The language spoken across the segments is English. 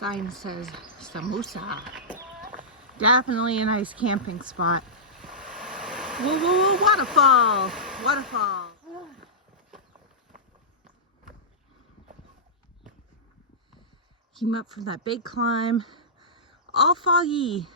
Sign says samosa. Definitely a nice camping spot. Whoa, whoa, whoa, waterfall! Waterfall! Came up from that big climb. All foggy.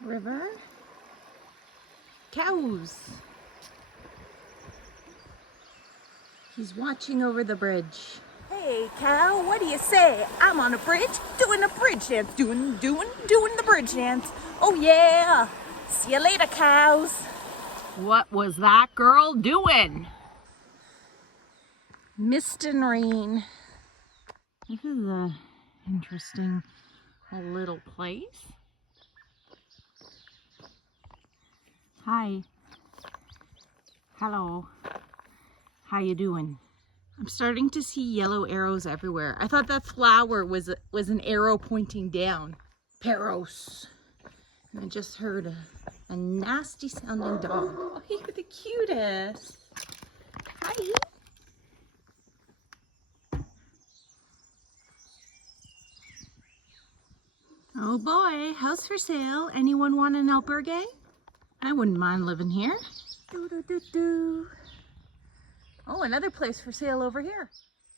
River. Cows. He's watching over the bridge. Hey cow, what do you say? I'm on a bridge, doing a bridge dance, doing the bridge dance. Oh yeah. See you later, cows. What was that girl doing? Mist and rain. This is a interesting little place. Hi. Hello. How you doing? I'm starting to see yellow arrows everywhere. I thought that flower was an arrow pointing down. Peros. And I just heard a nasty sounding dog. Oh, you're the cutest. Hi. Oh boy, house for sale. Anyone want an albergue? I wouldn't mind living here. Do do do do. Oh, another place for sale over here.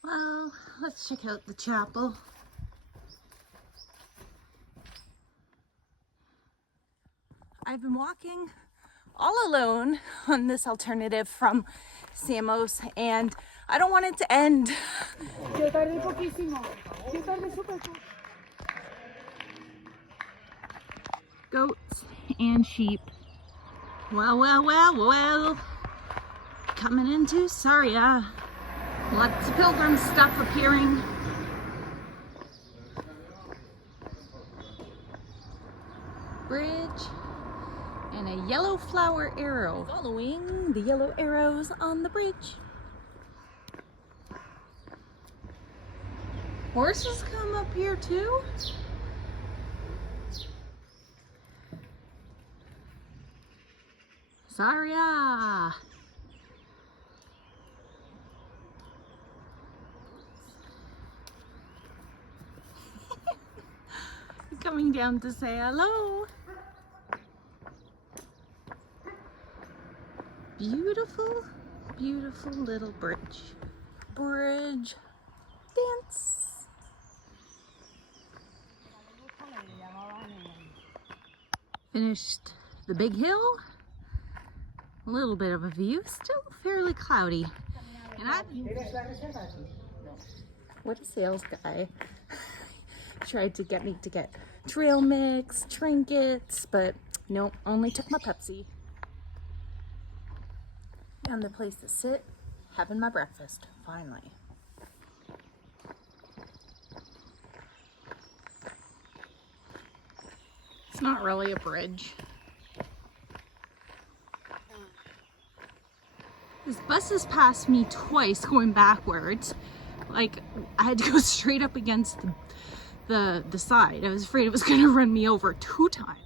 Well, let's check out the chapel. I've been walking all alone on this alternative from Samos, and I don't want it to end. Goats and sheep. Well, well, well, well. Coming into Sarria. Lots of pilgrim stuff appearing. Bridge and a yellow flower arrow. Following the yellow arrows on the bridge. Horses come up here too? Zarya. Coming down to say hello. Beautiful, beautiful little bridge. Bridge dance. Finished the big hill. A little bit of a view, still fairly cloudy. And What a sales guy. Tried to get me to get trail mix, trinkets, but no, only took my Pepsi. Found the place to sit, having my breakfast, finally. it's not really a bridge. This bus has passed me twice going backwards. Like, I had to go straight up against the side. I was afraid it was gonna run me over 2 times.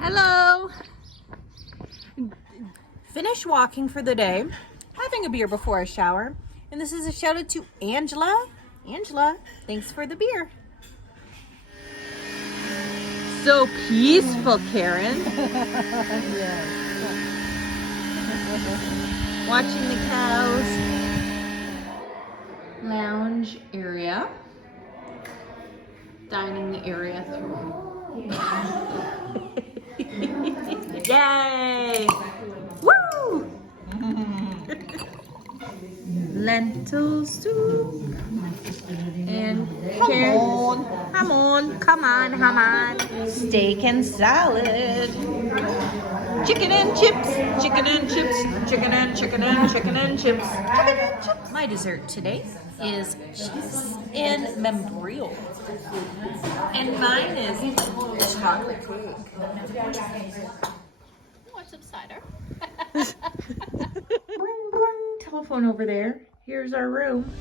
Hello! Finished walking for the day, having a beer before I shower, and this is a shout out to Angela. Angela, thanks for the beer. So peaceful, Karen. Yes. Watching the cows. Lounge area. Dining area through. Yay! Woo! Lentil soup. And Karen, come on, steak and salad. Chicken and chips, chicken and chips, chicken and chicken and chicken and chips, chicken and chips. My dessert today is chips and membrillo. And mine is chocolate cake. Want some cider? Telephone over there. Here's our room.